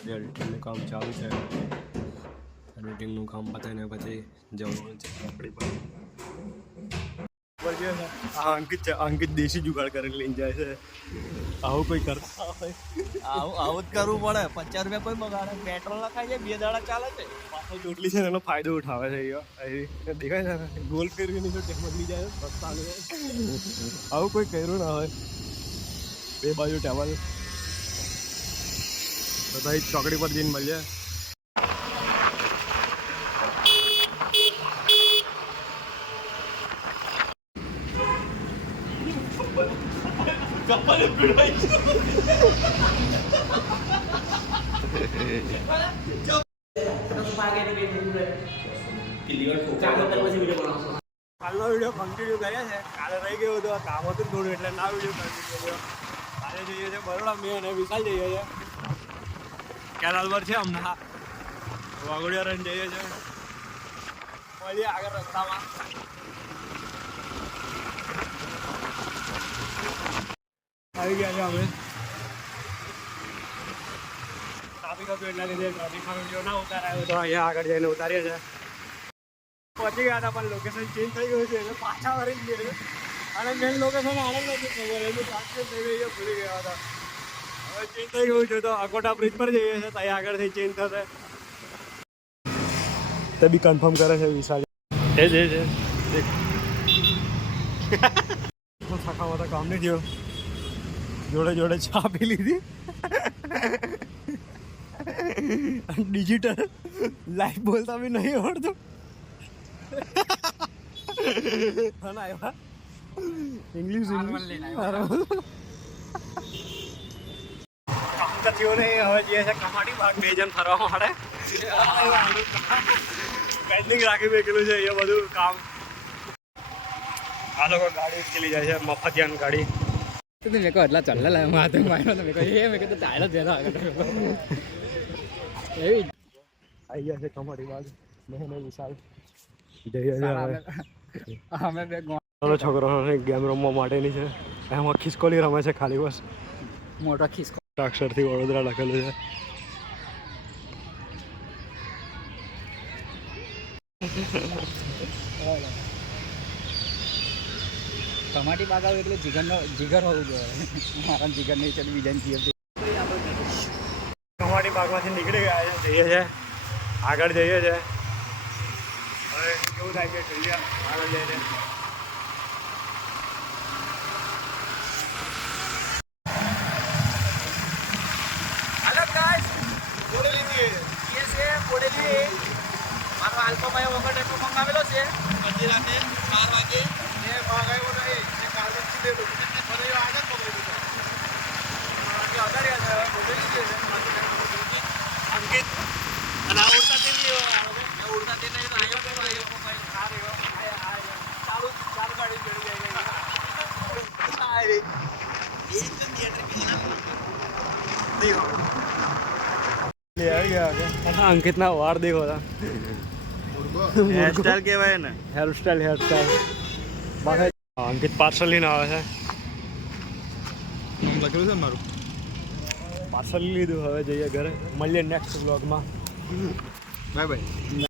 એડિટિંગનું કામ ચાલુ છે. એડિટિંગનું કામ પતાવીને પછી જવાનું છે ચોકડી પર. અંકિત છે, અંકિત દેશી જુગાડ કરીને લઈને જાય છે. આવું કોઈ કરતા હોય આવું જ કરવું પડે. 50 રૂપિયા કોઈ બગાડે, પેટ્રોલ નખાય છે, 2 દાડા ચાલે છે. પાછળ ચોટલી છે ને એનો ફાયદો ઉઠાવે છે. દેખાય છે ને ગોલ ફેરવીને જો ટેબલ લઈ જાય રસ્તા. આવું કોઈ કર્યું ના હોય. બે બાજુ ટેબલ બધા ચોકડી પર જઈને મળીએ. કાલનો વિડીયો કન્ટિન્યુ કર્યા છે. કાલે રહી ગયો હતો, કામ હતું થોડું એટલે ના વિડીયો કન્ટિન્યુ કર્યો. આજે જઈએ છીએ બરોડા. મેં અને વિશાલ જઈએ છીએ કેનાલ પર છે હમણાં વાઘોડિયા રન જઈએ છીએ. મળીએ આગળ રસ્તામાં. આવી ગયા છે અમે. ટ્રાફિક હતું એટલા લીધે ટ્રાફિકમાં વિડીયો ના ઉતારાયો તો અહીંયા આગળ જઈને ઉતારીએ છીએ. પહોંચી ગયા હતા પણ લોકેશન ચેન્જ થઈ ગયું છે એટલે પાછા વળી ગઈએ છે. અને મેન લોકેશન આણંદ નથી ખબર, એનું ટ્રાન્સફર થઈ ગઈ છે, ભૂલી ગયા હતા. હવે ચેન્જ થઈ ગયું છે તો અકોટા બ્રિજ પર જઈએ છીએ. ત્યાં આગળથી ચેન્જ થશે તે બી કન્ફર્મ કરે છે વિશાલ. એ જ શાખામાં તો કામ નહીં થયો. જોડે જોડે ચા પી લીધી. ડિજિટલ લાઈવ બોલતા બી નહીં આવડતું. ઇંગ્લિશ થયો ને. હવે જે છે કમાટી બાગ 2 જણ ફરવા માટે પેન્ડિંગ રાખી મૂકેલું છે. એ બધું કામ આ લોકો ગાડી ઉકેલી જાય છે. મફતિયાન ગાડી. મેં કહો એટલા ચાલ્યા માથે માર્યો. મેં કહ્યું એ મેં કીધું ટાયર જ એવી આવી ગયા છે કમાટી બાગ. મેં વિશાલ જઈએ અમે બે છોકરાઓને ગેમ રમવા માટેની છે. એમાં ખિસકોલી રમે છે ખાલી બસ. મોટો ખિસકો અક્ષરથી વડોદરા લખેલું છે. ટમાટી બાગ આવે એટલે જીગર હોવું જોઈએ. મારા જીગર નહીં છે બીજાને જીગર. કમાટી બાગમાંથી નીકળી ગયા છે. જઈએ છે આગળ જઈએ છે. હવે કેવું થાય છે જોઈએ આગળ જઈને. હેલો ગાઈસ, બોડેલી એ છે બોડેલી. મારો આલ્ફામાં વગર એટલો મંગાવેલો છે. અડધી રાતે 4 વાગે એ મંગાવ્યો નહીં. એ કાર્બન લેવું મને આગળ પકડી દીધો. અગાડી બોડેલી છે અંકિત. અને આ ઉડતા તે ઉડતા તે નહીં આવ્યો ચાલુ 4 ગાડી ચડી જાય. એકદમ થિયેટર અંકિતના વાળ દેખો હતા. હેરસ્ટાઈલ કહેવાય ને. હેરસ્ટાઈલ અંકિત પાર્સલ લઈને આવે છે. લખેલું છે મારું પાર્સલ લીધું. હવે જઈએ ઘરે. મળીએ નેક્સ્ટ બ્લોગમાં. Bye bye.